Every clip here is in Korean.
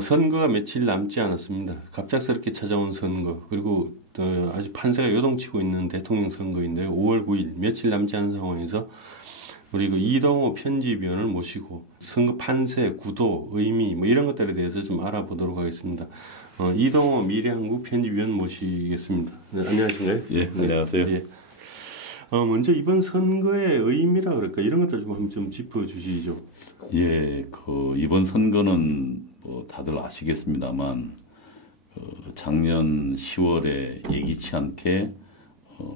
선거가 며칠 남지 않았습니다. 갑작스럽게 찾아온 선거, 그리고 아직 판세가 요동치고 있는 대통령 선거인데 5월 9일 며칠 남지 않은 상황에서 우리 그 이동호 편집위원을 모시고 선거 판세, 구도, 의미 뭐 이런 것들에 대해서 좀 알아보도록 하겠습니다. 이동호 미래한국 편집위원 모시겠습니다. 네, 안녕하신가요? 예, 안녕하세요. 예. 먼저 이번 선거의 의미라 그럴까 이런 것들 좀 한번 좀 짚어주시죠. 예, 이번 선거는 뭐 다들 아시겠습니다만 작년 10월에 예기치 않게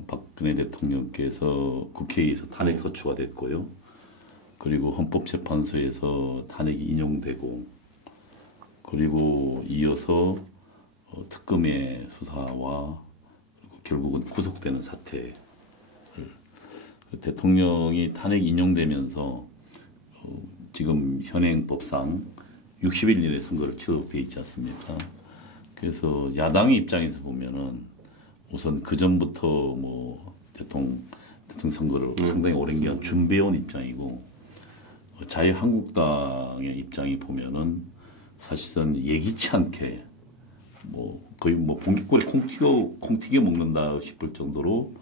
박근혜 대통령께서 국회에서 탄핵 소추가 됐고요. 그리고 헌법재판소에서 탄핵이 인용되고, 그리고 이어서 특검의 수사와 그리고 결국은 구속되는 사태. 대통령이 탄핵 인용되면서 지금 현행법상 60일 이내 선거를 치르도록 되어 있지 않습니까? 그래서 야당의 입장에서 보면은 우선 그 전부터 뭐 대통령 선거를 상당히 오랜 기간 준비해온 입장이고, 자유한국당의 입장이 보면은 사실은 예기치 않게 뭐 거의 뭐 봉깃골에 콩 튀겨 먹는다 싶을 정도로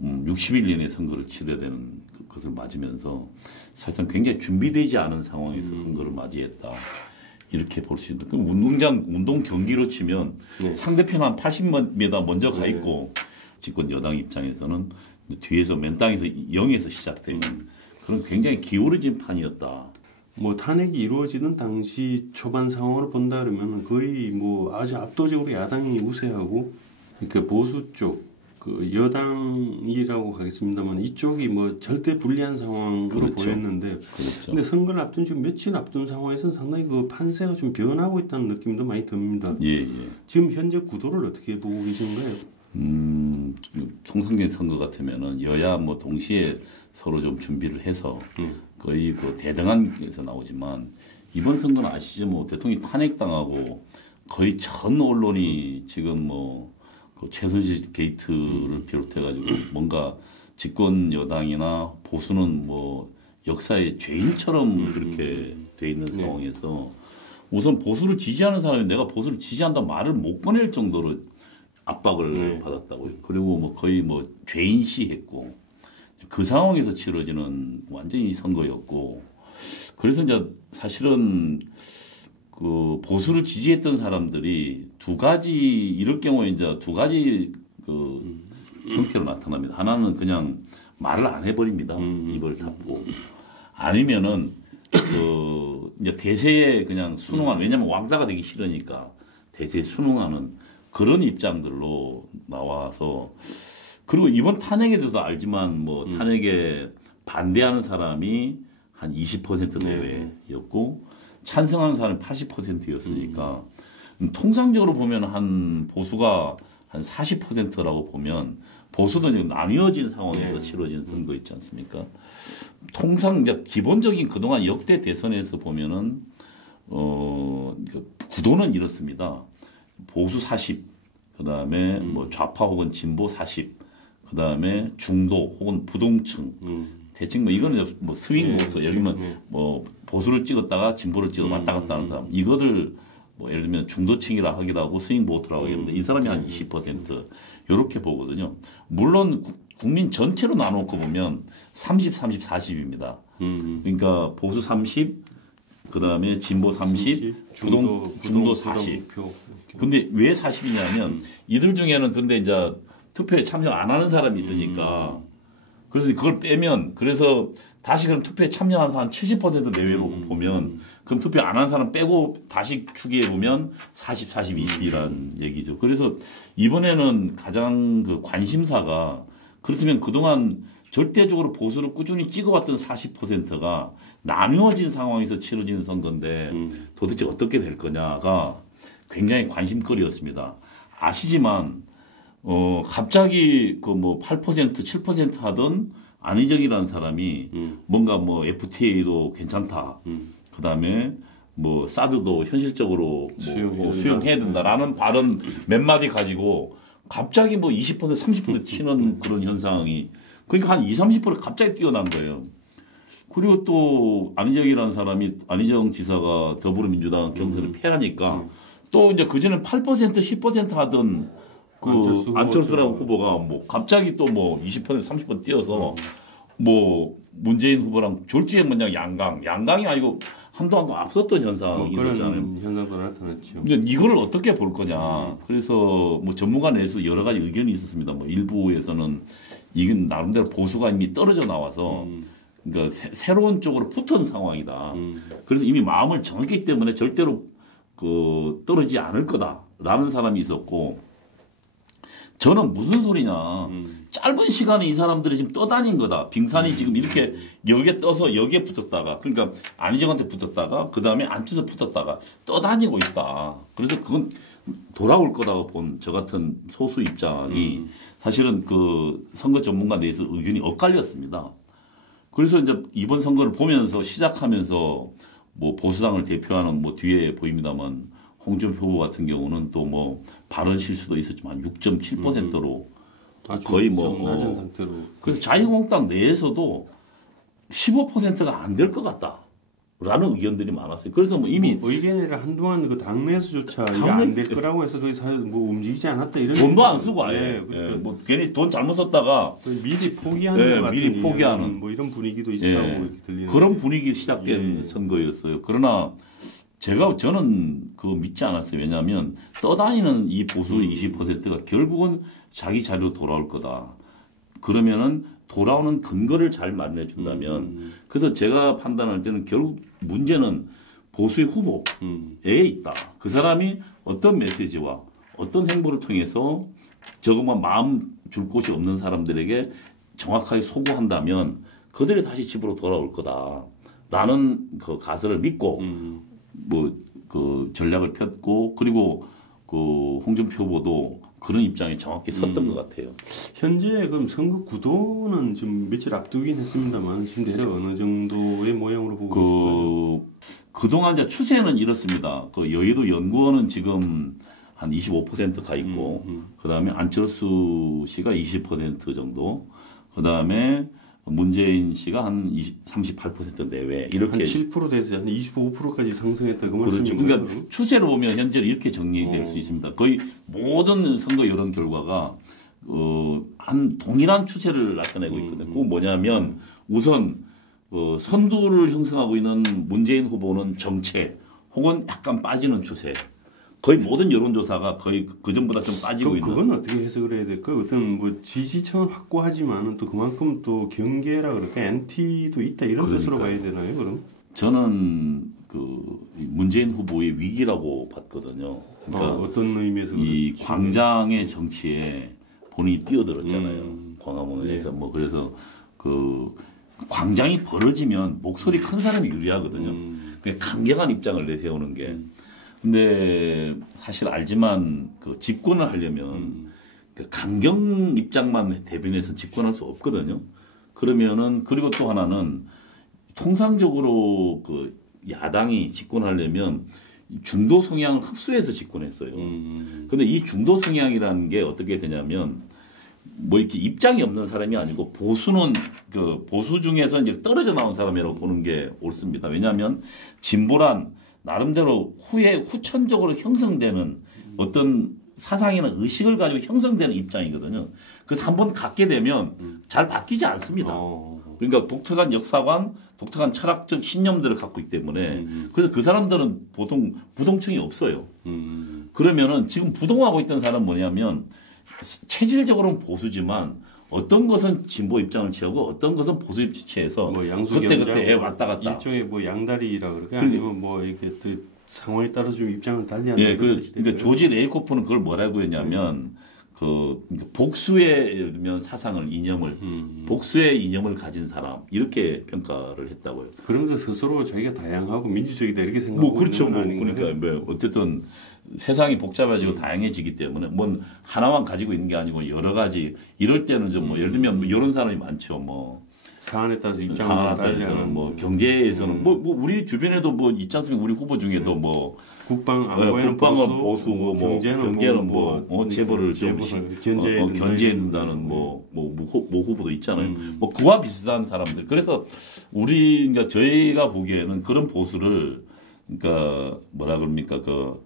60일 이내 선거를 치러야 되는 것을 맞으면서 사실상 굉장히 준비되지 않은 상황에서 선거를 맞이했다. 이렇게 볼 수 있는. 그럼 운동 경기로 치면 상대편 한 80m 먼저 가 있고 집권 여당 입장에서는 뒤에서 맨 땅에서 0에서 시작되는 그런 굉장히 기울어진 판이었다. 뭐 탄핵이 이루어지는 당시 초반 상황으로 본다 그러면 거의 뭐 아주 압도적으로 야당이 우세하고, 그러니까 보수 쪽 그 여당이라고 하겠습니다만 이쪽이 뭐 절대 불리한 상황으로 그렇죠. 보였는데, 그렇죠. 근데 선거를 앞둔 지금 며칠 앞둔 상황에서는 상당히 그 판세가 좀 변하고 있다는 느낌도 많이 듭니다. 예. 지금 현재 구도를 어떻게 보고 계신가요? 통상적인 선거 같으면은 여야 뭐 동시에 서로 좀 준비를 해서 거의 그 대등한 에서 나오지만, 이번 선거는 아시죠? 뭐 대통령이 탄핵당하고 거의 전 언론이 지금 뭐 그 최순실 게이트를 비롯해가지고 뭔가 집권 여당이나 보수는 뭐 역사의 죄인처럼 그렇게 돼 있는 상황에서 우선 보수를 지지하는 사람이 내가 보수를 지지한다 말을 못 꺼낼 정도로 압박을 받았다고요. 그리고 뭐 거의 뭐 죄인시했고, 그 상황에서 치러지는 완전히 선거였고, 그래서 이제 사실은 그 보수를 지지했던 사람들이 이럴 경우에 이제 두 가지 그 형태로 나타납니다. 하나는 그냥 말을 안 해버립니다. 입을 닫고. 아니면은 그 이제 대세에 그냥 순응하는, 왜냐면 왕자가 되기 싫으니까 대세에 순응하는 그런 입장들로 나와서, 그리고 이번 탄핵에 대해서도 알지만 뭐 탄핵에 반대하는 사람이 한 20% 내외였고 찬성하는 사람이 80%였으니까 통상적으로 보면 한 보수가 한 40%라고 보면 보수도 지금 나뉘어진 상황에서 치러진 선거 있지 않습니까? 통상 이제 기본적인 그동안 역대 대선에서 보면은 구도는 이렇습니다. 보수 40, 그다음에 뭐 좌파 혹은 진보 40, 그다음에 중도 혹은 부동층. 대칭 뭐 이거는 뭐 스윙 보트, 예를 들면 뭐 보수를 찍었다가 진보를 찍어 왔다 갔다 하는 사람, 이거를 뭐 예를 들면 중도층이라 하기도 하고 스윙 보트라고 하겠는데, 이 사람이 한 20% 이렇게 보거든요. 물론 국민 전체로 나눠놓고 보면 30, 30, 40입니다. 그러니까 보수 30, 그다음에 진보 30, 중도 40. 근데 왜 40이냐면 이들 중에는 근데 이제 투표에 참여 안 하는 사람이 있으니까, 그래서 그걸 빼면, 그래서 다시 그럼 투표에 참여한 한 70% 내외로 보면, 그럼 투표 안 한 사람 빼고 다시 추기해 보면 40, 40, 20이란 얘기죠. 그래서 이번에는 가장 그 관심사가, 그렇다면 그동안 절대적으로 보수를 꾸준히 찍어왔던 40%가 나누어진 상황에서 치러지는 선거인데 도대체 어떻게 될 거냐가 굉장히 관심거리였습니다. 아시지만 갑자기 그 뭐 8%, 7% 하던 안희정이라는 사람이 뭔가 뭐 FTA도 괜찮다. 그 다음에 뭐 사드도 현실적으로 뭐 수용해야 된다라는 발언 몇 마디 가지고 갑자기 뭐 20%, 30% 튀는 그런 현상이, 그러니까 한 20, 30% 갑자기 뛰어난 거예요. 그리고 또 안희정이라는 사람이 안희정 지사가 더불어민주당 경선을 패하니까 또 이제 그전에 8% 10% 하던 그 안철수라는 후보가 뭐 갑자기 또 뭐 20% 30% 뛰어서 뭐 문재인 후보랑 졸지에 그냥 양강이 아니고 한동안 앞섰던 현상이 있었잖아요. 현상도 나타났죠. 근데 이거를 어떻게 볼 거냐. 그래서 뭐 전문가 내에서 여러 가지 의견이 있었습니다. 뭐 일부에서는 이건 나름대로 보수가 이미 떨어져 나와서 그러니까 새로운 쪽으로 붙은 상황이다. 그래서 이미 마음을 정했기 때문에 절대로 그 떨어지지 않을 거다라는 사람이 있었고, 저는 무슨 소리냐. 짧은 시간에 이 사람들이 지금 떠다닌 거다. 빙산이 지금 이렇게 여기에 떠서 여기에 붙었다가, 그러니까 안희정한테 붙었다가 그 다음에 안철수 붙었다가 떠다니고 있다. 그래서 그건 돌아올 거라고 본 저 같은 소수 입장이 사실은 그 선거 전문가 내에서 의견이 엇갈렸습니다. 그래서 이제 이번 선거를 보면서 시작하면서 뭐 보수당을 대표하는 뭐 뒤에 보입니다만 홍준표 후보 같은 경우는 또 뭐 발언 실수도 있었지만 6.7%로 거의 뭐 낮은 상태로. 그래서 자유한국당 내에서도 15%가 안 될 것 같다라는 의견들이 많았어요. 그래서 뭐 이미 의견이라 한동안 그 당내에서조차 이게 안 될 거라고 해서 거기 뭐 움직이지 않았다 이런. 돈도 안 쓰고 아예. 그러니까 뭐 괜히 돈 잘못 썼다가 미리 포기하는 것 같은 미리 포기하는 뭐 이런 분위기도 있다고 이렇게 들리는. 그런 분위기 시작된 선거였어요. 그러나 저는 그거 믿지 않았어요. 왜냐하면 떠다니는 이 보수 20%가 결국은 자기 자리로 돌아올 거다. 그러면은 돌아오는 근거를 잘 마련해 준다면, 그래서 제가 판단할 때는 결국 문제는 보수의 후보에 있다. 그 사람이 어떤 메시지와 어떤 행보를 통해서 저것만 마음 줄 곳이 없는 사람들에게 정확하게 소구한다면 그들이 다시 집으로 돌아올 거다라는 그 가설을 믿고 뭐 그 전략을 폈고, 그리고 그 홍준표 후보도 그런 입장에 정확히 섰던 것 같아요. 현재 그럼 선거 구도는 지금 며칠 앞두긴 했습니다만 지금 대략 어느 정도의 모양으로 보고 계신가요? 그동안 이제 추세는 이렇습니다. 그 여의도 연구원은 지금 한 25%가 있고, 그 다음에 안철수 씨가 20% 정도, 그 다음에 문재인 씨가 한 38% 내외 이렇게 한 7% 돼서 한 25%까지 상승했다 그 그렇죠. 말씀인가요? 그러니까 추세로 보면 현재 이렇게 정리될 수 있습니다. 거의 모든 선거 여론 결과가 한 동일한 추세를 나타내고 있거든요. 그건 뭐냐면 우선 선두를 형성하고 있는 문재인 후보는 정체 혹은 약간 빠지는 추세. 거의 모든 여론조사가 거의 그전보다 좀 빠지고 있는. 그건 어떻게 해석을 해야 될까요? 어떤 뭐 지지층은 확고하지만 또 그만큼 또 경계라 그럴까 NT도 있다 이런 뜻으로 봐야 되나요? 그럼? 저는 그 문재인 후보의 위기라고 봤거든요. 그러니까 어떤 의미에서 이 광장의 정치에 본인이 뛰어들었잖아요. 광화문에서 뭐 그래서 그 광장이 벌어지면 목소리 큰 사람이 유리하거든요. 그게 강경한 입장을 내세우는 게. 근데 사실 알지만 그 집권을 하려면 그 강경 입장만 대변해서 집권할 수 없거든요. 그러면은 그리고 또 하나는 통상적으로 그 야당이 집권하려면 중도 성향을 흡수해서 집권했어요. 근데 이 중도 성향이라는 게 어떻게 되냐면 뭐 이렇게 입장이 없는 사람이 아니고 보수는 그 보수 중에서 이제 떨어져 나온 사람이라고 보는 게 옳습니다. 왜냐하면 진보란 나름대로 후천적으로 형성되는 어떤 사상이나 의식을 가지고 형성되는 입장이거든요. 그래서 한번 갖게 되면 잘 바뀌지 않습니다. 그러니까 독특한 역사관, 독특한 철학적 신념들을 갖고 있기 때문에 그래서 그 사람들은 보통 부동층이 없어요. 그러면은 지금 부동하고 있던 사람은 뭐냐면 체질적으로는 보수지만 어떤 것은 진보 입장을 취하고 어떤 것은 보수 입장을 취해서 뭐 그때 왔다 갔다 일종의 뭐 양다리라 그럴까 아니면 뭐 이렇게 또 상황에 따라서 좀 입장을 달리하는 예, 그러니까 조지 레이코프는 그걸 뭐라고 했냐면 그러니까 복수의 예를 들면 사상을 이념을 복수의 이념을 가진 사람 이렇게 평가를 했다고요. 그러면서 스스로 자기가 다양하고 민주적이다 이렇게 생각하고 뭐 그렇죠. 있는 건 뭐 아닌가요? 그러니까 뭐 어쨌든 세상이 복잡해지고 다양해지기 때문에 뭐 하나만 가지고 있는 게 아니고 여러 가지 이럴 때는 좀 뭐 예를 들면 뭐 이런 사람이 많죠. 뭐 사안에 따라서 입장을 사안에서는 뭐 경제에서는 뭐 우리 주변에도 뭐 있지 않습니까? 우리 후보 중에도 뭐 국방은 보수고 뭐 경제는 뭐 재벌을 좀 견제해 준다는 뭐 후보도 있잖아요. 뭐 그와 비슷한 사람들. 그래서 그러니까 저희가 보기에는 그런 보수를 그러니까 뭐라 그럽니까 그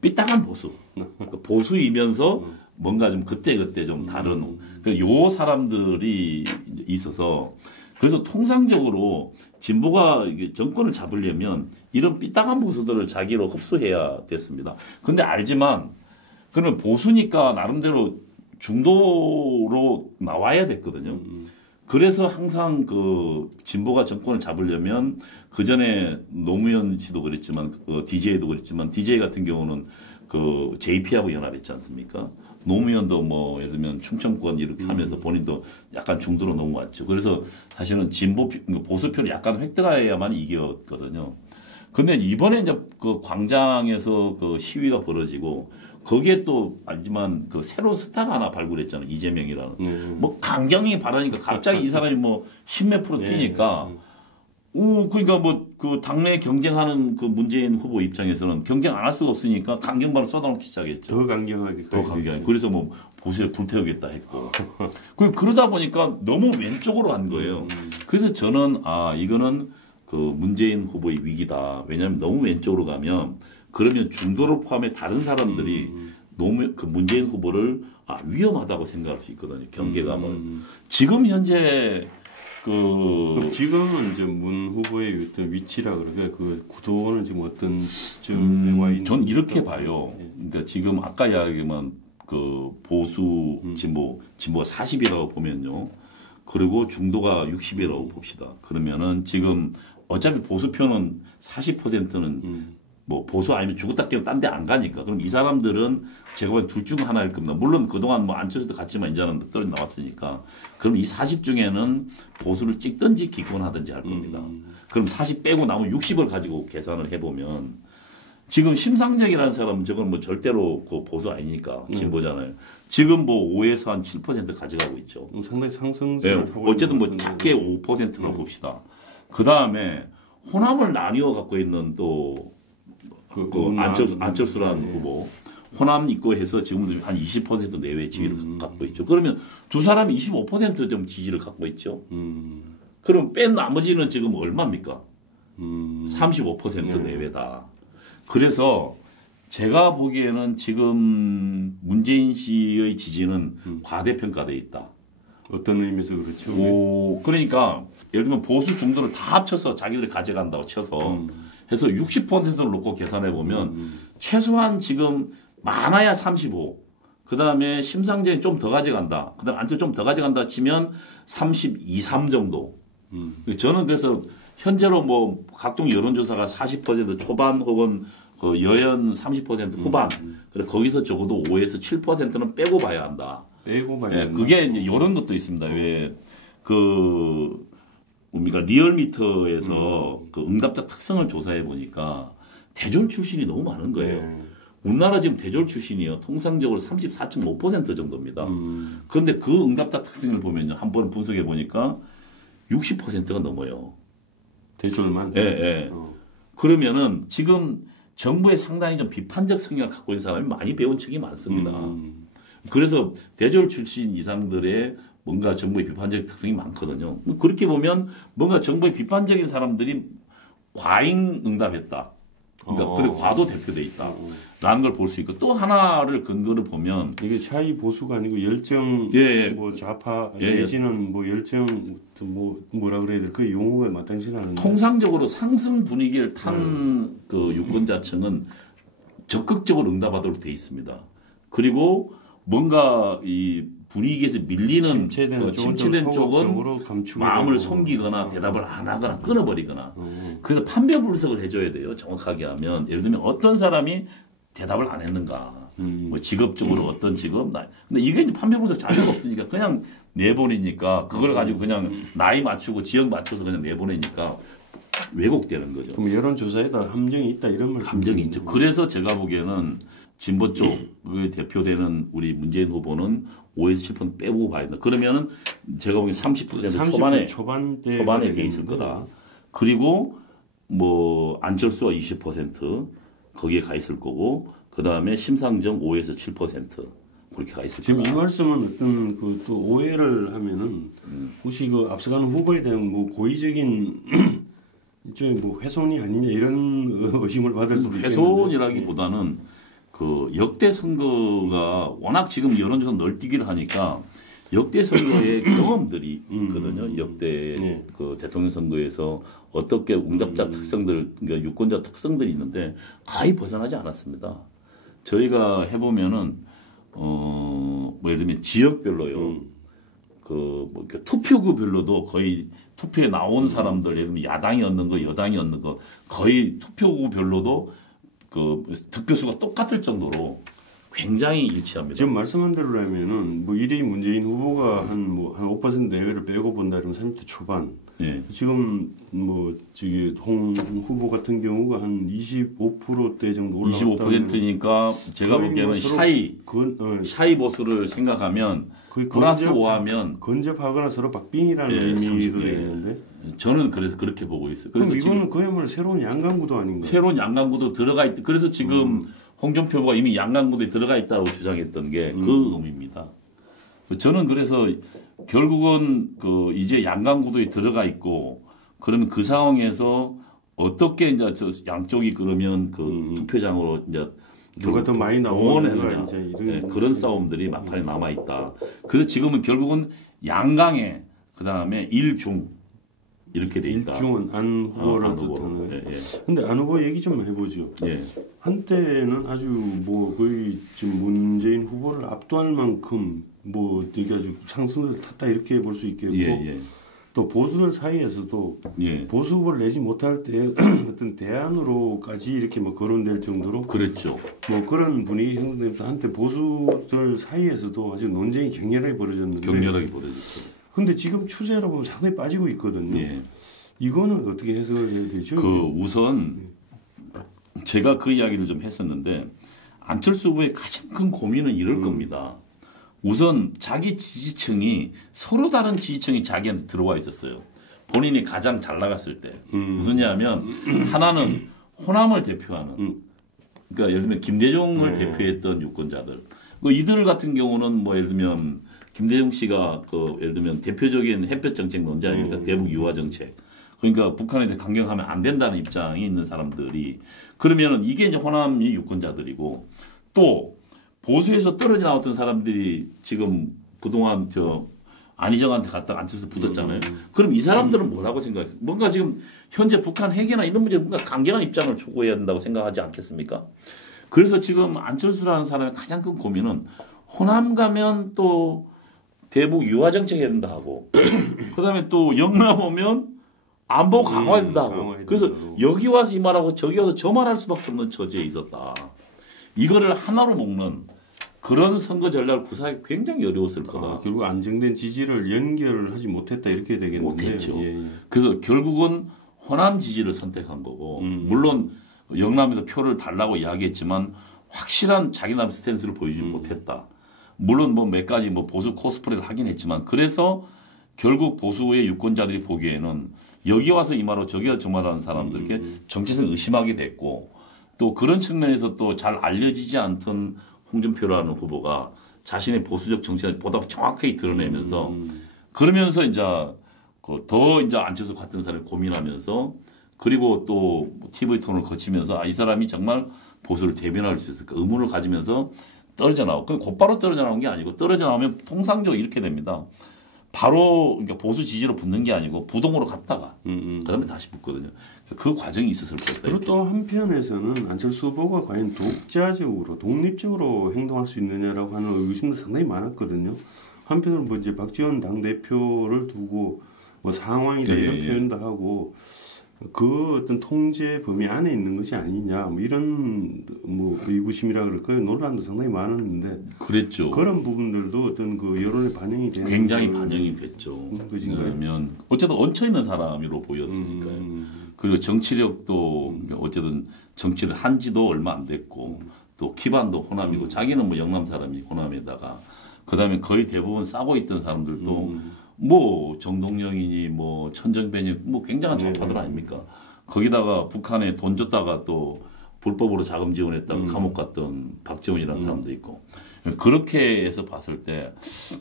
삐딱한 보수. 그러니까 보수이면서 뭔가 좀 그때 좀 다른 요 사람들이 있어서 그래서 통상적으로 진보가 정권을 잡으려면 이런 삐딱한 보수들을 자기로 흡수해야 됐습니다. 근데 알지만 그러면 보수니까 나름대로 중도로 나와야 됐거든요. 그래서 항상 그 진보가 정권을 잡으려면 그 전에 노무현 씨도 그랬지만 DJ도 그랬지만 DJ 같은 경우는 그 JP하고 연합했지 않습니까? 노무현도 뭐 예를 들면 충청권 이렇게 하면서 본인도 약간 중도로 넘어왔죠. 그래서 사실은 보수표를 약간 획득해야만 이겼거든요. 근데 이번에 이제 그 광장에서 그 시위가 벌어지고 거기에 또 알지만 그 새로운 스타가 하나 발굴했잖아요. 이재명이라는. 뭐 강경히 바라니까 갑자기 이 사람이 뭐 10몇 프로 뛰니까 그러니까 뭐 그 당내 경쟁하는 그 문재인 후보 입장에서는 경쟁 안 할 수가 없으니까 강경발을 쏟아놓기 시작했죠. 더 강경하게. 그래서 뭐 보수를 불태우겠다 했고. 그러다 보니까 너무 왼쪽으로 간 거예요. 그래서 저는 이거는 그 문재인 후보의 위기다. 왜냐하면 너무 왼쪽으로 가면 그러면 중도를 포함해 다른 사람들이 그 문재인 후보를 위험하다고 생각할 수 있거든요. 경계감을. 지금 현재 지금은 이제 문 후보의 어떤 위치라 그러게 그 구도는 지금 어떤 점에 와 있는? 전 이렇게 봐요. 그러니까 지금 아까 이야기만 그 보수 진보가 40이라고 보면요. 그리고 중도가 60이라고 봅시다. 그러면은 지금 어차피 보수표는 40%는 뭐 보수 아니면 죽었다 깨면 딴 데 안 가니까. 그럼 이 사람들은 제가 보기엔 둘 중 하나일 겁니다. 물론 그동안 뭐 안철수도 갔지만 이제는 떨어져 나왔으니까. 그럼 이 40 중에는 보수를 찍든지 기권하든지 할 겁니다. 그럼 40 빼고 남은 60을 가지고 계산을 해보면 지금 심상정이라는 사람은 저건 뭐 절대로 그 보수 아니니까 진보잖아요. 지금 뭐 5에서 한 7% 가져가고 있죠. 상당히 상승세를 타고 어쨌든 뭐 작게 5%로 봅시다. 그 다음에 호남을 나뉘어 갖고 있는 또 안철수라는 후보 호남 있고 해서 지금 한 20% 내외 지지를 갖고 있죠. 그러면 두 사람이 25% 지지를 갖고 있죠. 그럼 뺀 나머지는 지금 얼마입니까? 35% 내외다. 그래서 제가 보기에는 지금 문재인 씨의 지지는 과대평가돼 있다. 어떤 의미에서 그렇죠? 그러니까 예를 들면 보수 중도를 다 합쳐서 자기들이 가져간다고 쳐서 해서 60%를 놓고 계산해 보면 최소한 지금 많아야 35. 그 다음에 심상정이 좀 더 가져간다. 그 다음에 안철 좀 더 가져간다 치면 32, 3 정도. 저는 그래서 현재로 뭐 각종 여론조사가 40% 초반 혹은 그 여연 30% 후반. 그래 거기서 적어도 5에서 7%는 빼고 봐야 한다. 빼고 봐야 한다. 그게 이제 이런 것도 있습니다. 왜 우리가 리얼미터에서 그 응답자 특성을 조사해 보니까 대졸 출신이 너무 많은 거예요. 우리나라 지금 대졸 출신이요. 통상적으로 34.5% 정도입니다. 그런데 그 응답자 특성을 보면요. 한번 분석해 보니까 60%가 넘어요. 대졸만? 예. 그러면은 지금 정부에 상당히 좀 비판적 성향을 갖고 있는 사람이 많이 배운 층이 많습니다. 그래서 대졸 출신 이상들의 뭔가 정부의 비판적 특성이 많거든요. 그렇게 보면 뭔가 정부의 비판적인 사람들이 과잉 응답했다. 그러니까 그리고 과도 대표돼 있다. 라는 걸 볼 수 있고 또 하나를 근거를 보면 이게 샤이 보수가 아니고 열정 뭐 좌파 내지는 뭐 열정 뭐라 그래야 될 그 용어가 마땅치 않은데 통상적으로 상승 분위기를 탄 그 유권자층은 적극적으로 응답하도록 돼 있습니다. 그리고 뭔가 이 분위기에서 밀리는 침체된 쪽은 마음을 숨기거나 대답을 안 하거나 끊어버리거나 그래서 판별 분석을 해줘야 돼요. 정확하게 하면 예를 들면 어떤 사람이 대답을 안 했는가 뭐 직업적으로 어떤 직업 근데 이게 이제 판별 분석 자료가 없으니까 그냥 내보내니까 그걸 가지고 그냥 나이 맞추고 지역 맞춰서 그냥 내보내니까 왜곡되는 거죠. 그럼 여론조사에다 함정이 있다 이런 말 함정이 있죠. 그래서 제가 보기에는 진보 쪽의 대표되는 우리 문재인 후보는 5에서 7% 빼고 봐야 된다. 그러면은 제가 보기엔 30% 초반에 돼 있을 거다. 그리고 뭐 안철수가 20% 거기에 가 있을 거고 그 다음에 심상정 5에서 7% 그렇게 가 있을 지금 거다. 이 말씀은 어떤 그 또 오해를 하면은 혹시 그 앞서가는 후보에 대한 뭐 고의적인 일종의 뭐 훼손이 아니냐 이런 의심을 받을 수도 있겠는데. 훼손이라기보다는 그 역대 선거가 워낙 지금 여론조사 널뛰기를 하니까 역대 선거의 경험들이 있거든요. 역대 그 대통령 선거에서 어떻게 응답자 특성들, 그러니까 유권자 특성들이 있는데 거의 벗어나지 않았습니다. 저희가 해보면은 뭐 예를 들면 지역별로요. 뭐 투표구별로도 거의 투표에 나온 사람들, 예를 들면 야당이 얻는 거, 여당이 얻는 거 거의 투표구별로도 그 득표수가 똑같을 정도로 굉장히 일치합니다. 지금 말씀한 대로라면은 뭐 1위 문재인 후보가 한 5% 내외를 빼고 본다 그러면 30대 초반. 예. 지금 뭐 저기 홍 후보 같은 경우가 한 25%대 정도 올라갔다. 25%니까 제가 보기에는 샤이 보수를 생각하면 플러스 5하면 근접하거나 서로 박빙이라는 의미로 되는데 저는 그래서 그렇게 보고 있어요. 그래서 이거는 그야말로 새로운 양강구도 아닌가요? 새로운 양강구도 들어가 있다. 그래서 지금 홍준표 후보가 이미 양강구도에 들어가 있다고 주장했던 게 그 의미입니다. 저는 그래서 결국은 그 이제 양강구도에 들어가 있고 그러면 그 상황에서 어떻게 이제 저 양쪽이 그러면 그 투표장으로 이제 누가 더 많이 나오느냐 그런 싸움들이 막판에 남아 있다. 그래서 지금은 결국은 양강에 그 다음에 일중 이렇게 돼 있다. 일중은 안 후보를 뜻하는. 근데 안 후보 얘기 좀 해보죠. 한때는 아주 뭐 거의 지금 문재인 후보를 압도할 만큼 뭐 되게 아주 상승을 탔다 이렇게 볼 수 있겠고 또 보수들 사이에서도 보수 후보를 내지 못할 때 어떤 대안으로까지 이렇게 뭐 거론될 정도로 그랬죠. 뭐 그런 분위기 형성되면서 한때 보수들 사이에서도 아주 논쟁이 격렬하게 벌어졌는데. 근데 지금 추세로 보면 상당히 빠지고 있거든요. 이거는 어떻게 해석을 해야 되죠? 우선 제가 그 이야기를 좀 했었는데 안철수 후보의 가장 큰 고민은 이럴 겁니다. 우선 자기 지지층이 서로 다른 지지층이 자기한테 들어와 있었어요. 본인이 가장 잘 나갔을 때. 무슨냐면 하나는 호남을 대표하는 그러니까 예를 들면 김대중을 대표했던 유권자들. 이들 같은 경우는 뭐 예를 들면 김대중 씨가 그 예를 들면 대표적인 햇볕 정책 논자 아닙니까? 대북 유화 정책. 그러니까 북한에 대해 강경하면 안 된다는 입장이 있는 사람들이 그러면은 이게 이제 호남이 유권자들이고 또 보수에서 떨어져 나왔던 사람들이 지금 그동안 저 안희정한테 갔다가 안철수 붙었잖아요. 그럼 이 사람들은 뭐라고 생각했어요? 뭔가 지금 현재 북한 핵이나 이런 문제에 뭔가 강경한 입장을 촉구해야 된다고 생각하지 않겠습니까? 그래서 지금 안철수라는 사람의 가장 큰 고민은 호남 가면 또 대북 유화 정책 해야 된다 하고 그다음에 또 영남 오면 안보 강화해야 된다 하고 그래서 여기 와서 이 말하고 저기 와서 저 말할 수밖에 없는 처지에 있었다. 이거를 하나로 먹는 그런 선거 전략을 구사하기 굉장히 어려웠을 거다. 결국 안정된 지지를 연결을 하지 못했다 이렇게 되겠는데. 못했죠. 그래서 결국은 호남 지지를 선택한 거고 물론 영남에서 표를 달라고 이야기했지만 확실한 자기 나름 스탠스를 보이지 못했다. 물론 뭐 몇 가지 뭐 보수 코스프레를 하긴 했지만 그래서 결국 보수의 유권자들이 보기에는 여기 와서 이 말하고 저기 와서 저 말하는 사람들께 정체성을 의심하게 됐고 또 그런 측면에서 또 잘 알려지지 않던 홍준표라는 후보가 자신의 보수적 정책을 보다 정확하게 드러내면서 그러면서 이제 더 이제 안철수 같은 사람이 고민하면서 그리고 또 TV 톤을 거치면서 이 사람이 정말 보수를 대변할 수 있을까 의문을 가지면서 떨어져 나오고 그럼 곧바로 떨어져 나온 게 아니고 떨어져 나오면 통상적으로 이렇게 됩니다. 바로 그러니까 보수 지지로 붙는 게 아니고 부동으로 갔다가 그다음에 다시 붙거든요. 그 과정이 있었을 거다. 그리고 또 한편에서는 안철수 후보가 과연 독자적으로 독립적으로 행동할 수 있느냐라고 하는 의심도 상당히 많았거든요. 한편으로 뭐 이제 박지원 당 대표를 두고 뭐 상황이다 이런 표현도 하고 그 어떤 통제 범위 안에 있는 것이 아니냐 뭐 이런 뭐 의구심이라 그럴까요? 논란도 상당히 많았는데 그랬죠. 그런 부분들도 어떤 그 여론의 반영이 되는 굉장히 반영이 됐죠. 왜냐하면 어쨌든 얹혀 있는 사람으로 보였으니까요. 그리고 정치력도 어쨌든 정치를 한 지도 얼마 안 됐고 또 기반도 호남이고 자기는 뭐 영남 사람이 호남에다가 그다음에 거의 대부분 싸고 있던 사람들도 뭐 정동영이니 뭐 천정배니 뭐 굉장한 좌파들 아닙니까? 거기다가 북한에 돈 줬다가 또 불법으로 자금 지원했다가 감옥 갔던 박지원이라는 사람도 있고 그렇게 해서 봤을 때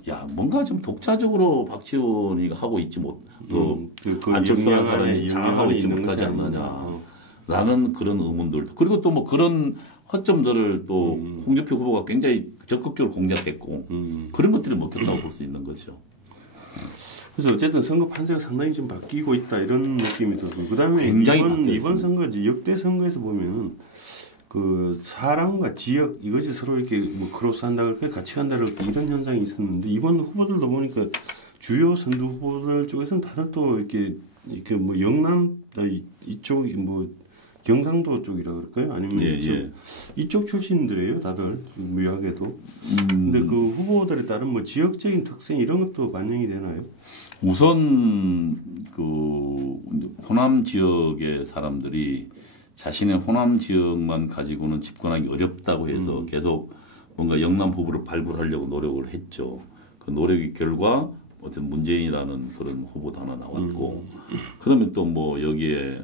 야 뭔가 좀 독자적으로 박지원이 하고 있지 못 또 안철수라는 사람이 장악하고 있지 못하지 않느냐라는 그런 의문들도 그리고 또 뭐 그런 허점들을 또 홍준표 후보가 굉장히 적극적으로 공략했고 그런 것들이 먹혔다고 볼 수 있는 거죠. 그래서 어쨌든 선거 판세가 상당히 좀 바뀌고 있다 이런 느낌이 들고 그다음에 이번 선거지 역대 선거에서 보면 그 사람과 지역 이것이 서로 이렇게 뭐 크로스한다 그럴까 같이 간다 그럴까 이런 현상이 있었는데 이번 후보들도 보니까 주요 선두 후보들 쪽에서는 다들 또 이렇게 뭐 영남 이쪽 뭐 경상도 쪽이라 그럴까요? 아니면 이쪽 출신들이에요, 다들 묘하게도. 근데 그 후보들에 따른 뭐 지역적인 특성 이런 것도 반영이 되나요? 우선 그 호남 지역의 사람들이 자신의 호남 지역만 가지고는 집권하기 어렵다고 해서 계속 뭔가 영남 후보를 발굴하려고 노력을 했죠. 그 노력의 결과 어떤 문재인이라는 그런 후보도 하나 나왔고, 그러면 또 뭐 여기에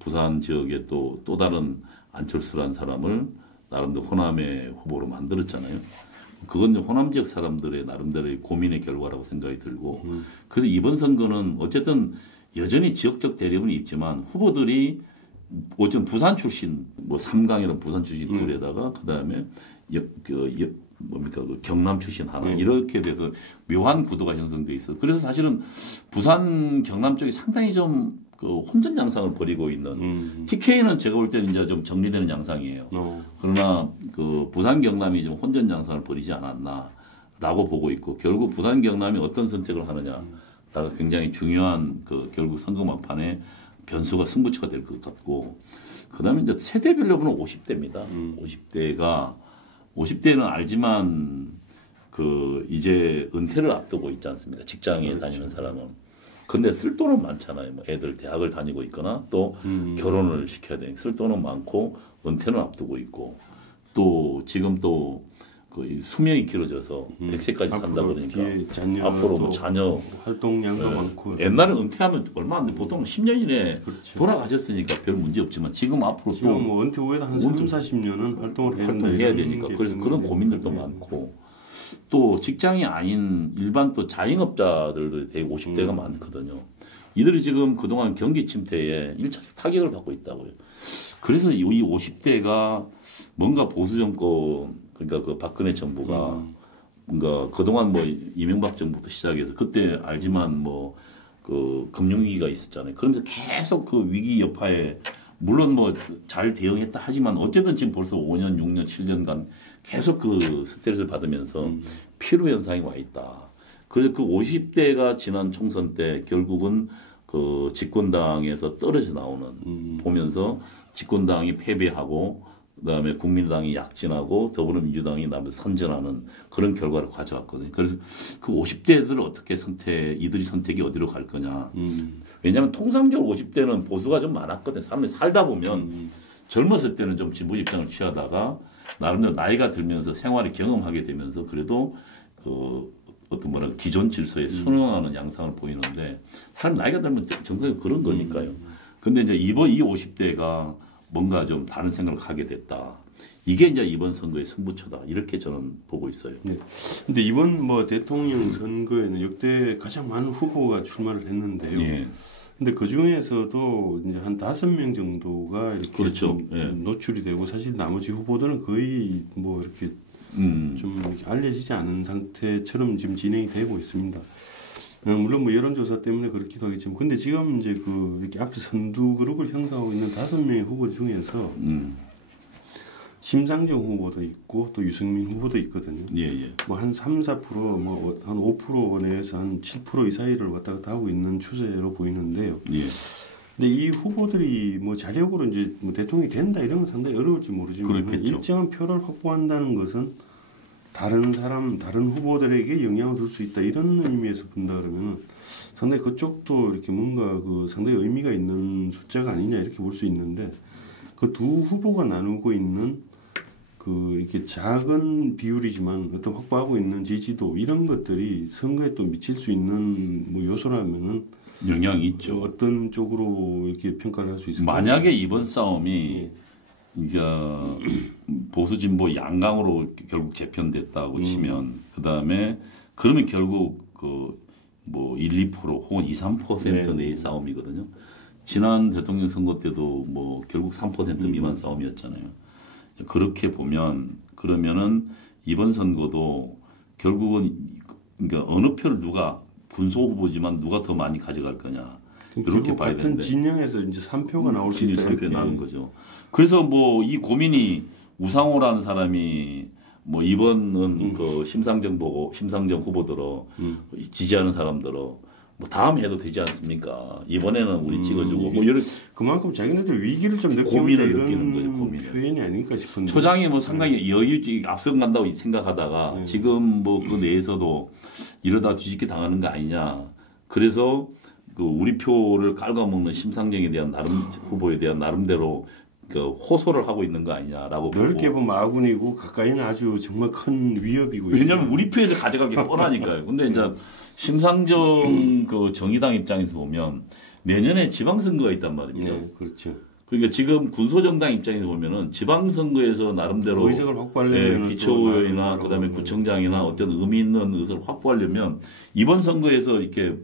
부산 지역에 또 다른 안철수라는 사람을 나름대로 호남의 후보로 만들었잖아요. 그건 호남 지역 사람들의 나름대로의 고민의 결과라고 생각이 들고, 그래서 이번 선거는 어쨌든 여전히 지역적 대립은 있지만 후보들이 어쨌든 부산 출신, 뭐 삼강이라는 부산 출신 둘에다가 그 다음에 그 경남 출신 하나 이렇게 돼서 묘한 구도가 형성돼 있어. 그래서 사실은 부산 경남 쪽이 상당히 좀 그 혼전 양상을 벌이고 있는 TK는 제가 볼 때는 이제 좀 정리되는 양상이에요. 그러나 그 부산 경남이 좀 혼전 양상을 벌이지 않았나라고 보고 있고 결국 부산 경남이 어떤 선택을 하느냐가 굉장히 중요한 그 결국 선거 막판에 변수가 승부처가 될 것 같고 그다음에 이제 세대별로 보면 50대입니다. 50대는 알지만 그 이제 은퇴를 앞두고 있지 않습니까? 직장에 다니는 사람은. 근데 쓸 돈은 많잖아요. 뭐 애들 대학을 다니고 있거나 또 결혼을 시켜야 되니까 쓸 돈은 많고 은퇴는 앞두고 있고 또 지금 또 그 수명이 길어져서 100세까지 산다 그러니까 앞으로 뭐 자녀 활동량도 많고 옛날에 은퇴하면 얼마 안 돼. 보통 10년 이내에 돌아가셨으니까 별 문제 없지만 지금 앞으로 또 뭐 은퇴 후에도 한 3, 40년은 활동해야 되니까 그래서 그런 고민들도 많고 또 직장이 아닌 일반 또 자영업자들도 되게 50대가 많거든요. 이들이 지금 그동안 경기 침체에 1차적 타격을 받고 있다고요. 그래서 이 50대가 뭔가 보수 정권 그러니까 그 박근혜 정부가 뭔가 그동안 뭐 이명박 정부부터 시작해서 그때 알지만 뭐 그 금융위기가 있었잖아요. 그러면서 계속 그 위기 여파에 물론 뭐 잘 대응했다 하지만 어쨌든 지금 벌써 5년, 6년, 7년간 계속 그 스트레스를 받으면서 피로 현상이 와 있다. 그래서 그 50대가 지난 총선 때 결국은 그 집권당에서 떨어져 나오는 보면서 집권당이 패배하고 그다음에 국민당이 약진하고 더불어민주당이 남을 선전하는 그런 결과를 가져왔거든요. 그래서 그 50대들을 어떻게 이들이 선택이 어디로 갈 거냐. 왜냐하면 통상적으로 50대는 보수가 좀 많았거든요. 사람들이 살다 보면 젊었을 때는 좀 진보 입장을 취하다가 나름대로 나이가 들면서 생활을 경험하게 되면서 그래도 그 어떤 뭐라 기존 질서에 순응하는 양상을 보이는데 사람 나이가 들면 정상적으로 그런 거니까요. 근데 이제 이 50대가 뭔가 좀 다른 생각을 하게 됐다. 이게 이제 이번 선거의 승부처다. 이렇게 저는 보고 있어요. 네. 근데 이번 뭐 대통령 선거에는 역대 가장 많은 후보가 출마를 했는데요. 예. 근데 그 중에서도 이제 한 5명 정도가 이렇게 그렇죠. 노출이 되고 사실 나머지 후보들은 거의 뭐 이렇게 좀 이렇게 알려지지 않은 상태처럼 지금 진행이 되고 있습니다. 물론 뭐 여론조사 때문에 그렇기도 하겠지만, 근데 지금 이제 그 이렇게 앞에 선두 그룹을 형성하고 있는 5명의 후보 중에서 심상정 후보도 있고 또 유승민 후보도 있거든요. 뭐 한 3, 4%, 뭐 한 5% 내에서 한 7% 이 사이를 왔다 갔다 하고 있는 추세로 보이는데요. 근데 이 후보들이 뭐 자력으로 이제 뭐 대통령이 된다 이런 건 상당히 어려울지 모르지만 일정한 표를 확보한다는 것은 다른 후보들에게 영향을 줄 수 있다 이런 의미에서 본다 그러면 상당히 그쪽도 이렇게 뭔가 그 상당히 의미가 있는 숫자가 아니냐 이렇게 볼 수 있는데 그 두 후보가 나누고 있는 이렇게 작은 비율이지만 어떤 확보하고 있는 지지도 이런 것들이 선거에 또 미칠 수 있는 뭐 요소라면은 영향이 있죠. 어떤 쪽으로 이렇게 평가를 할 수 있을까요? 만약에 이번 싸움이 이게 보수 진보 양강으로 결국 재편됐다고 치면 그다음에 그러면 결국 뭐 1, 2% 혹은 2, 3% 내의 싸움이거든요. 지난 대통령 선거 때도 뭐 결국 3% 미만 싸움이었잖아요. 그렇게 보면 그러면은 이번 선거도 결국은 그러니까 어느 표를 누가 군소 후보지만 누가 더 많이 가져갈 거냐 이렇게 봐야 되는데 같은 진영에서 이제 3표가 나올 수 있다 3표 나는 거죠. 그래서 뭐 이 고민이 우상호라는 사람이 뭐 이번은 그 심상정 후보들어 지지하는 사람들어 뭐 다음 해도 되지 않습니까? 이번에는 우리 찍어주고 뭐 이런 그만큼 자기네들 위기를 좀 느끼고 고민을 느끼는 거죠. 고민을. 표현이 아닐까 싶은데 초장이 뭐 상당히 여유 앞서간다고 생각하다가 지금 뭐 그 내에서도 이러다 뒤집게 당하는 거 아니냐. 그래서 그 우리 표를 깔아먹는 심상정에 대한 후보에 대한 나름대로 그 호소를 하고 있는 거 아니냐라고 넓게 보고. 보면 아군이고 가까이는 아주 정말 큰 위협이고 왜냐하면 우리 표에서 가져갈 게 뻔하니까요. 근데 이제 심상정 그 정의당 입장에서 보면 내년에 지방선거가 있단 말입니다. 네, 그렇죠. 그러니까 지금 군소정당 입장에서 보면은 지방선거에서 나름대로 의석을 확보하려면 기초의회나 그다음에 구청장이나 어떤 의미 있는 의석을 확보하려면 이번 선거에서 이렇게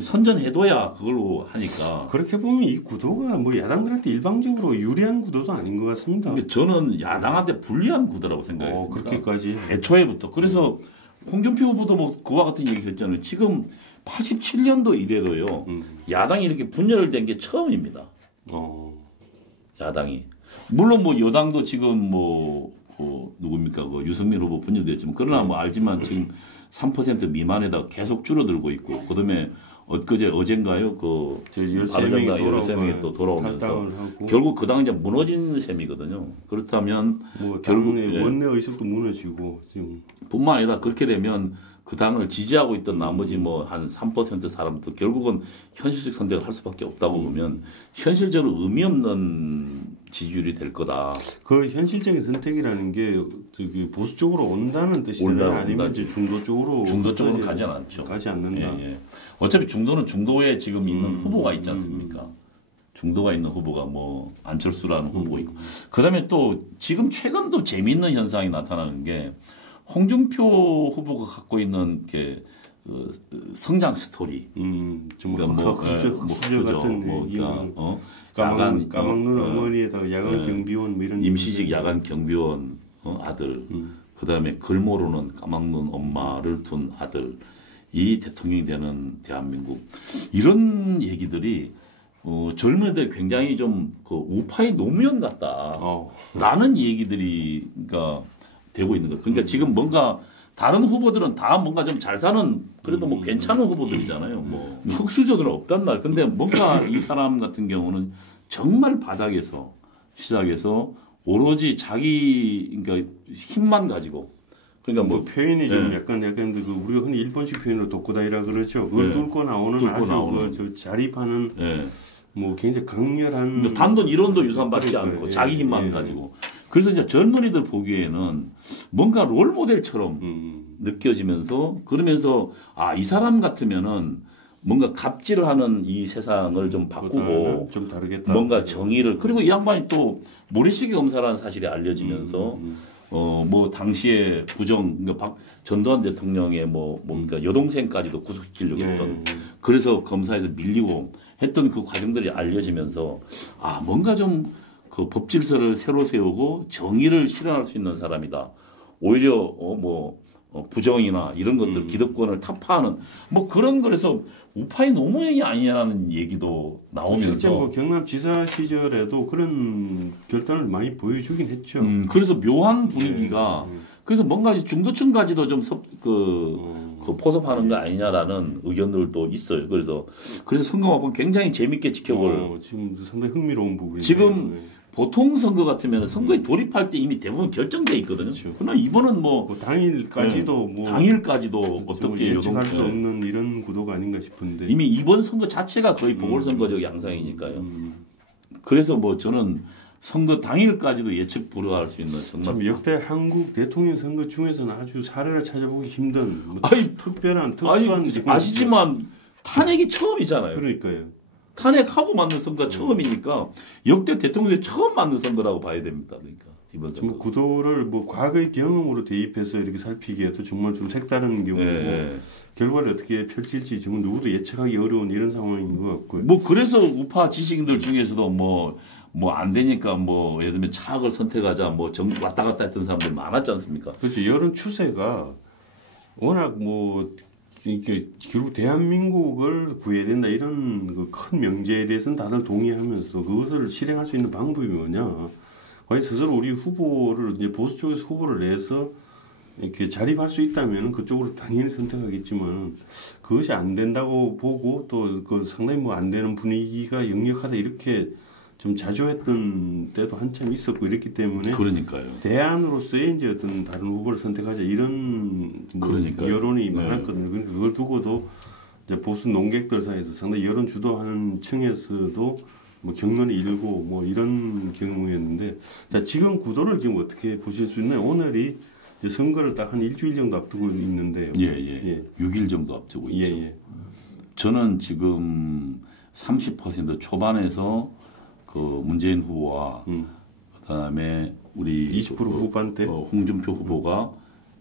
선전해둬야 그걸로 하니까. 그렇게 보면 이 구도가 뭐 야당들한테 일방적으로 유리한 구도도 아닌 것 같습니다. 근데 저는 야당한테 불리한 구도라고 생각했습니다. 그렇게까지. 애초에부터. 그래서 홍준표 후보도 뭐 그와 같은 얘기를 했잖아요. 지금 87년도 이래도요. 야당이 이렇게 분열된 게 처음입니다. 야당이. 물론 뭐 여당도 지금 누굽니까? 유승민 후보 분열됐지만 그러나 뭐 알지만 지금 3% 미만에다 계속 줄어들고 있고 그다음에 어젠가요? 바른정당 13명이 또 돌아오면서 결국 그 당 이제 무너진 셈이거든요. 그렇다면 뭐 결국 원내 의석도 무너지고 지금 뿐만 아니라 그렇게 되면 그 당을 지지하고 있던 나머지 뭐 한 3% 사람도 결국은 현실적 선택을 할 수밖에 없다고 보면 현실적으로 의미 없는 지지율이 될 거다. 그 현실적인 선택이라는 게 보수 쪽으로 온다는 뜻이나요? 아니면 이제 중도 쪽으로 가지 않죠. 가지 않는다. 예. 어차피 중도는 중도에 지금 있는 후보가 있지 않습니까? 중도가 있는 후보가 뭐 안철수라는 후보가 있고 그다음에 또 지금 최근도 재미있는 현상이 나타나는 게 홍준표 후보가 갖고 있는 성장 스토리. 흑수저 같은 까막눈 어머니에다가 야간 경비원 뭐 이런 임시직 야간 경비원 아들. 그다음에 글 모르는 까막눈 엄마를 둔 아들. 이 대통령이 되는 대한민국. 이런 얘기들이 젊은이들 굉장히 좀 우파의 노무현 같다라는 얘기들이 되고 있는 거예요. 그러니까 지금 뭔가 다른 후보들은 다 뭔가 좀 잘 사는 그래도 뭐 괜찮은 후보들이잖아요. 뭐 흑수저들은 없단 말. 근데 뭔가 이 사람 같은 경우는 정말 바닥에서 시작해서 오로지 자기 힘만 가지고 그러니까 뭐 표현이 좀 약간 우리가 흔히 일본식 표현으로 독고다이라 그러죠. 그걸 뚫고 나오는 아주 자립하는 뭐 굉장히 강렬한 단돈 1원도 유산받지 않고 자기 힘만 가지고. 그래서 이제 젊은이들 보기에는 뭔가 롤 모델처럼 느껴지면서 그러면서 이 사람 같으면은 뭔가 갑질을 하는 이 세상을 좀 바꾸고 좀 다르겠다. 뭔가 정의를 그리고 이 양반이 또 모래시계 검사라는 사실이 알려지면서 뭐 당시에 전두환 대통령의 그러니까 여동생까지도 구속시키려고 했던 그래서 검사에서 밀리고 했던 그 과정들이 알려지면서 뭔가 좀 그 법질서를 새로 세우고 정의를 실현할 수 있는 사람이다. 오히려 부정이나 이런 것들 기득권을 타파하는 뭐 그런 거에서 우파의 노무현이 아니냐는 얘기도 나오면서 실제 경남지사 시절에도 그런 결단을 많이 보여주긴 했죠. 그래서 묘한 분위기가 그래서 뭔가 중도층까지도 좀 포섭하는 거 아니냐라는 의견들도 있어요. 그래서 선거가 보면 굉장히 재밌게 지켜볼. 지금 상당히 흥미로운 부분이에요. 지금 보통 선거 같으면 선거에 돌입할 때 이미 대부분 결정돼 있거든요. 그렇죠. 그러나 이번은 당일까지도 어떻게 예측할 수 없는 이런 구도가 아닌가 싶은데 이미 이번 선거 자체가 거의 보궐선거적 양상이니까요. 그래서 저는 선거 당일까지도 예측 불허할 수 있는 정말 참 역대 한국 대통령 선거 중에서는 아주 사례를 찾아보기 힘든 뭐 특별한 아시지만 탄핵이 처음이잖아요. 그러니까요. 탄핵하고 맞는 선거가 처음이니까 역대 대통령이 처음 맞는 선거라고 봐야 됩니다. 그러니까 이번 선거. 구도를 뭐 과거의 경험으로 대입해서 이렇게 살피기에도 정말 좀 색다른 경우고 결과를 어떻게 펼칠지 정말 누구도 예측하기 어려운 이런 상황인 것 같고요. 뭐 그래서 우파 지식인들 중에서도 뭐 안 되니까 뭐 예를 들면 차악을 선택하자 뭐 왔다 갔다 했던 사람들이 많았지 않습니까? 그렇죠. 여론 추세가 워낙 뭐 이게 결국 대한민국을 구해야 된다 이런 그 큰 명제에 대해서는 다들 동의하면서 그것을 실행할 수 있는 방법이 뭐냐? 과연 스스로 우리 후보를 이제 보수 쪽에서 후보를 내서 이렇게 자립할 수 있다면 그쪽으로 당연히 선택하겠지만 그것이 안 된다고 보고 또 그 상당히 뭐 안 되는 분위기가 역력하다 이렇게 좀 자조했던 때도 한참 있었고 이랬기 때문에 그러니까요. 대안으로서의 이제 어떤 다른 후보를 선택하자 이런 뭐 여론이 많았거든요. 그러니까 그걸 두고도 이제 보수 농객들 사이에서 상당히 여론 주도하는 층에서도 뭐 경론이 일고 뭐 이런 경우였는데 자 지금 구도를 지금 어떻게 보실 수 있나요? 오늘이 이제 선거를 딱 한 일주일 정도 앞두고 있는데요. 예. 6일 정도 앞두고 있죠. 저는 지금 30% 초반에서 그 문재인 후보와 그다음에 우리 20% 후반대 홍준표 후보가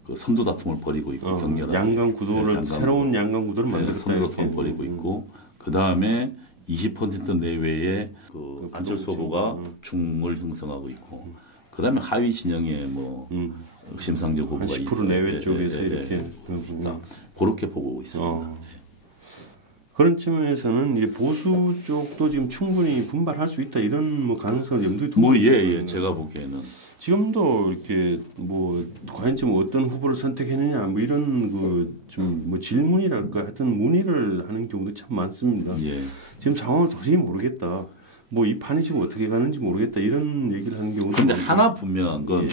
그 선두 다툼을 벌이고 있고 격렬한 양강 구도를 새로운 양강 구도를 만들었다 선두 다툼을 벌이고 있고 그다음에 20% 내외의 그 안철수 후보가 중을 형성하고 있고 그다음에 하위 진영에 뭐 심상정 후보가 10% 내외 쪽에서 이렇게 그렇게 보고 있습니다. 그런 측면에서는 이제 보수 쪽도 지금 충분히 분발할 수 있다 이런 뭐 가능성을 염두에 두고 제가 보기에는 지금도 이렇게 뭐 과연 지금 어떤 후보를 선택했느냐 뭐 이런 그 좀 뭐 질문이랄까 하여튼 문의를 하는 경우도 참 많습니다. 지금 상황을 도저히 모르겠다. 뭐 이 판이 지금 어떻게 가는지 모르겠다 이런 얘기를 하는 경우도. 근데 하나 분명한 건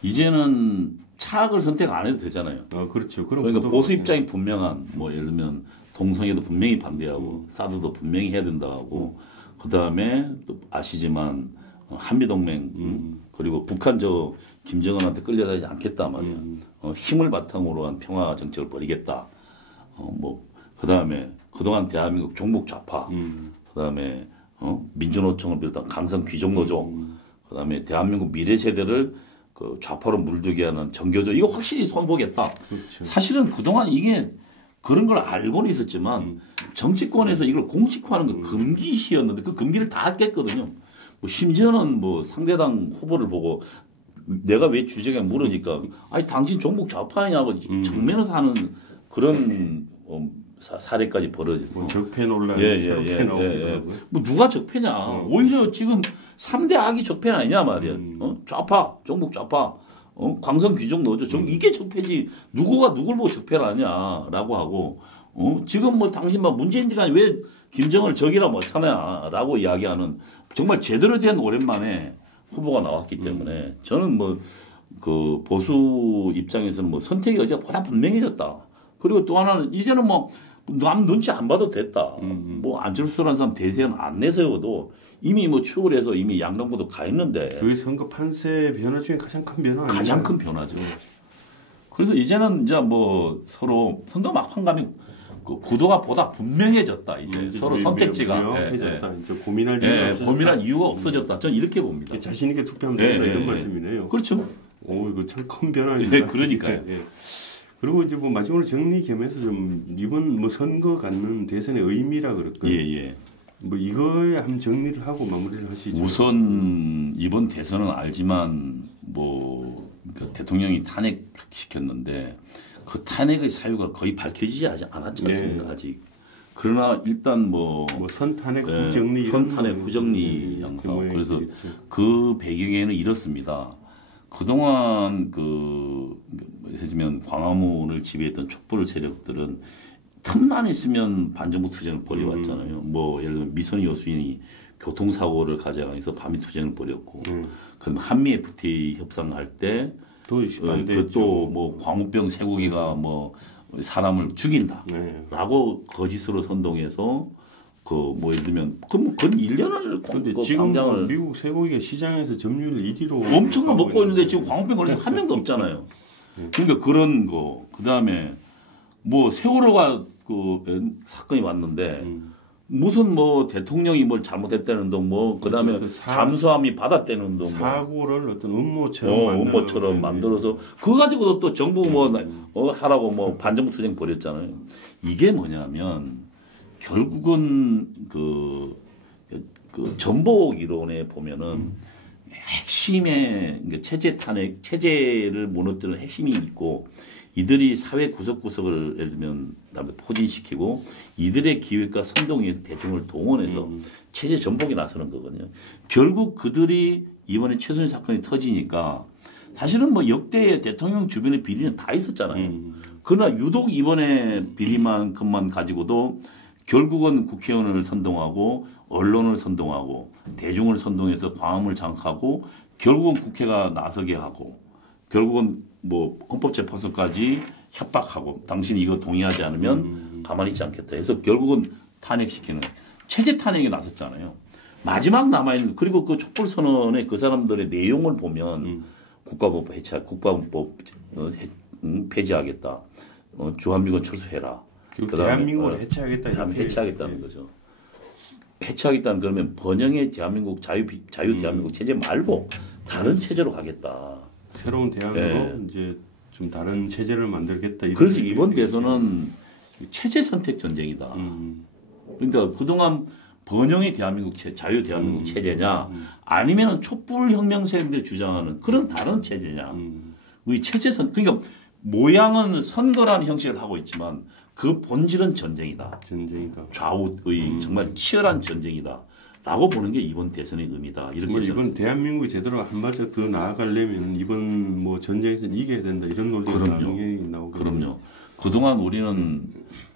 이제는 차악을 선택 안 해도 되잖아요. 그렇죠. 그러니까 보수 입장이 분명한 뭐 예를 들면 동성애도 분명히 반대하고 사드도 분명히 해야 된다고 그 다음에 또 아시지만 한미동맹 그리고 북한 김정은한테 끌려다니지 않겠다 말이야. 힘을 바탕으로 한 평화 정책을 벌이겠다. 뭐 그 다음에 그동안 대한민국 종북 좌파, 그 다음에 민주노총을 비롯한 강성 귀족노조, 그 다음에 대한민국 미래 세대를 그 좌파로 물들게 하는 정교조 이거 확실히 손보겠다. 그렇죠. 사실은 그동안 이게 그런 걸 알고는 있었지만 정치권에서 이걸 공식화하는 건 금기시였는데 그 금기를 다 깼거든요. 뭐 심지어는 뭐 상대당 후보를 보고 내가 왜 주제에 물으니까 아니 당신 종북 좌파냐고 정면에서 하는 그런 사례까지 벌어졌어요. 뭐 적폐 논란이 새롭게 나오기도 뭐 누가 적폐냐. 오히려 지금 3대 악이 적폐 아니냐 말이야. 좌파, 종북 좌파. 강성 귀족 노조 이게 적폐지 누구가 누굴 보고 적폐를 하냐라고 하고 지금 뭐 당신 막 문재인 지간이 왜 김정을 적이라 못하냐라고 이야기하는 정말 제대로 된 오랜만에 후보가 나왔기 때문에 저는 뭐 그 보수 입장에서는 뭐 선택의 여지가 보다 분명해졌다. 그리고 또 하나는 이제는 뭐 남 눈치 안 봐도 됐다. 뭐 안철수라는 사람 대세는 안 내세워도 이미 뭐 추월 해서 이미 양강구도 가 있는데. 그게 선거 판세 변화 중에 가장 큰 변화 아니에요? 가장 큰 변화죠. 그래서 이제는 이제 뭐 서로 선거 막판 가면 그 구도가 보다 분명해졌다. 이제 서로 선택지가 명확해졌다. 이제 고민할 이유가 없어졌다. 고민할 이유가 없어졌다. 저는 이렇게 봅니다. 자신 있게 투표하면 된다 이런 말씀이네요. 그렇죠. 오 이거 참 큰 변화입니다. 그러니까요. 그리고 이제 뭐 마지막으로 정리 겸해서 좀 이번 뭐 선거 갖는 대선의 의미라 그럴까요? 뭐 이거에 한번 정리를 하고 마무리를 하시죠. 우선 이번 대선은 알지만 뭐 그러니까 대통령이 탄핵시켰는데 그 탄핵의 사유가 거의 밝혀지지 않았지 않습니까? 아직. 그러나 일단 뭐 선탄핵 후정리 선탄핵 후정리 양상 그래서 그 배경에는 이렇습니다. 그동안 해주면 광화문을 지배했던 촛불 세력들은 틈만 있으면 반정부 투쟁을 벌여왔잖아요. 뭐 예를 들면 미선 여수인이 교통사고를 가져가면서 밤이 투쟁을 벌였고, 그럼 한미 FTA 협상할 때 또 뭐 광우병 쇠고기가 뭐 사람을 죽인다라고 거짓으로 선동해서 그 뭐 예를 들면 그건 1년을 근데 지금 미국 쇠고기가 시장에서 점유율 1위로 엄청 먹고 있는데 지금 광우병 걸려서 한 명도 없잖아요. 그러니까 그런 거 그다음에 뭐 세월호가 그 사건이 왔는데 무슨 뭐 대통령이 뭘 잘못했다는 둥 뭐 그다음에 잠수함이 바다때는 둥 사고를 어떤 음모처럼 만들어서 그거 가지고도 또 정부 뭐 하라고 뭐 반정부 투쟁 벌였잖아요. 이게 뭐냐면 결국은 그 전복 이론에 보면은 핵심의 체제 탄핵 체제를 무너뜨리는 핵심이 있고 이들이 사회 구석구석을 예를 들면 포진시키고 이들의 기획과 선동에 의해서 대중을 동원해서 체제 전복에 나서는 거거든요. 결국 그들이 이번에 최순실 사건이 터지니까 사실은 뭐 역대 대통령 주변의 비리는 다 있었잖아요. 그러나 유독 이번에 비리만큼만 가지고도 결국은 국회의원을 선동하고 언론을 선동하고 대중을 선동해서 광화문을 장악하고 결국은 국회가 나서게 하고 결국은 뭐 헌법재판소까지 협박하고 당신이 이거 동의하지 않으면 가만히 있지 않겠다 해서 결국은 탄핵시키는 체제 탄핵에 나섰잖아요. 마지막 남아있는 그리고 그 촛불선언의 그 사람들의 내용을 보면 국가법 해체, 국가법 폐지하겠다. 주한미군 철수해라. 대한민국을 해체하겠다. 해체하겠다는 거죠. 해체하겠다는 그러면 번영의 대한민국 자유 대한민국 체제 말고 다른 체제로 가겠다. 새로운 대안으로 이제 좀 다른 체제를 만들겠다. 그래서 이번 대선은 체제 선택 전쟁이다. 그러니까 그동안 번영의 대한민국 자유 대한민국 체제냐 아니면은 촛불 혁명 세력들이 주장하는 그런 다른 체제냐. 이 체제 그러니까 모양은 선거라는 형식을 하고 있지만 그 본질은 전쟁이다. 좌우의 정말 치열한 전쟁이다. 라고 보는 게 이번 대선의 의미다. 이렇게 이번 대한민국이 제대로 한 발짝 더 나아가려면 이번 뭐 전쟁에서 이겨야 된다 이런 논리가 나오고. 그럼요. 그동안 우리는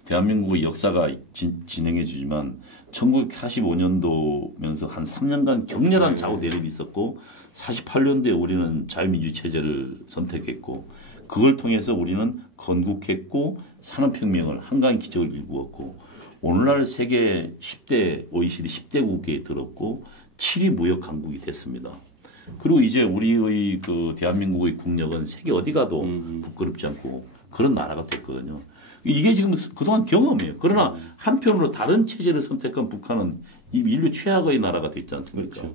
대한민국의 역사가 진행해 주지만 1945년도면서 한 3년간 격렬한 좌우 대립이 있었고 48년도에 우리는 자유민주 체제를 선택했고 그걸 통해서 우리는 건국했고 산업혁명을 한가한 기적을 일구었고 오늘날 세계 10대 OECD 10대국에 들었고 7위 무역 강국이 됐습니다. 그리고 이제 우리의 그 대한민국의 국력은 세계 어디 가도 부끄럽지 않고 그런 나라가 됐거든요. 이게 지금 그동안 경험이에요. 그러나 한편으로 다른 체제를 선택한 북한은 이 인류 최악의 나라가 됐지 않습니까? 그렇죠.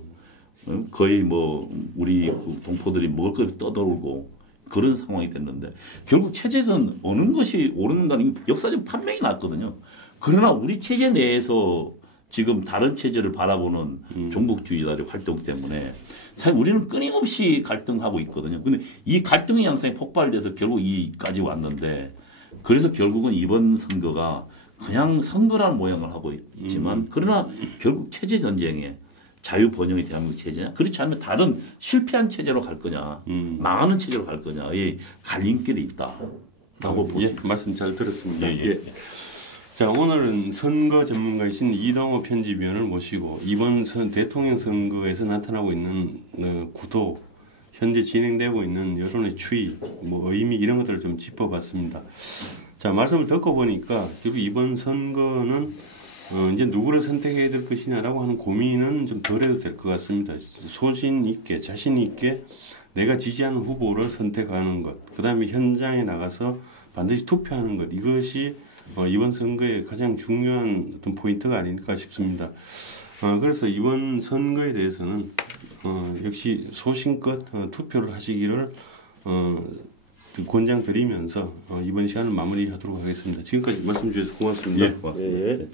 거의 뭐 우리 동포들이 먹을 것을 떠돌고 그런 상황이 됐는데 결국 체제에서는 어느 것이 옳은가는 역사적 판명이 났거든요. 그러나 우리 체제 내에서 지금 다른 체제를 바라보는 종북주의자의 활동 때문에 사실 우리는 끊임없이 갈등하고 있거든요. 근데 이 갈등의 양상이 폭발돼서 결국 이까지 왔는데 그래서 결국은 이번 선거가 그냥 선거라는 모양을 하고 있지만 그러나 결국 체제 전쟁에 자유 번영의 대한민국 체제냐 그렇지 않으면 다른 실패한 체제로 갈 거냐 망하는 체제로 갈 거냐의 갈림길이 있다라고 보십니다. 말씀 잘 들었습니다. 자, 오늘은 선거 전문가이신 이동호 편집위원을 모시고 이번 대통령 선거에서 나타나고 있는 구도, 현재 진행되고 있는 여론의 추이, 뭐 의미 이런 것들을 좀 짚어봤습니다. 자, 말씀을 듣고 보니까 결국 이번 선거는 이제 누구를 선택해야 될 것이냐라고 하는 고민은 좀 덜 해도 될 것 같습니다. 소신 있게, 자신 있게 내가 지지하는 후보를 선택하는 것, 그 다음에 현장에 나가서 반드시 투표하는 것, 이것이 이번 선거의 가장 중요한 어떤 포인트가 아닐까 싶습니다. 그래서 이번 선거에 대해서는 역시 소신껏 투표를 하시기를 권장드리면서 이번 시간을 마무리하도록 하겠습니다. 지금까지 말씀 주셔서 고맙습니다. 고맙습니다.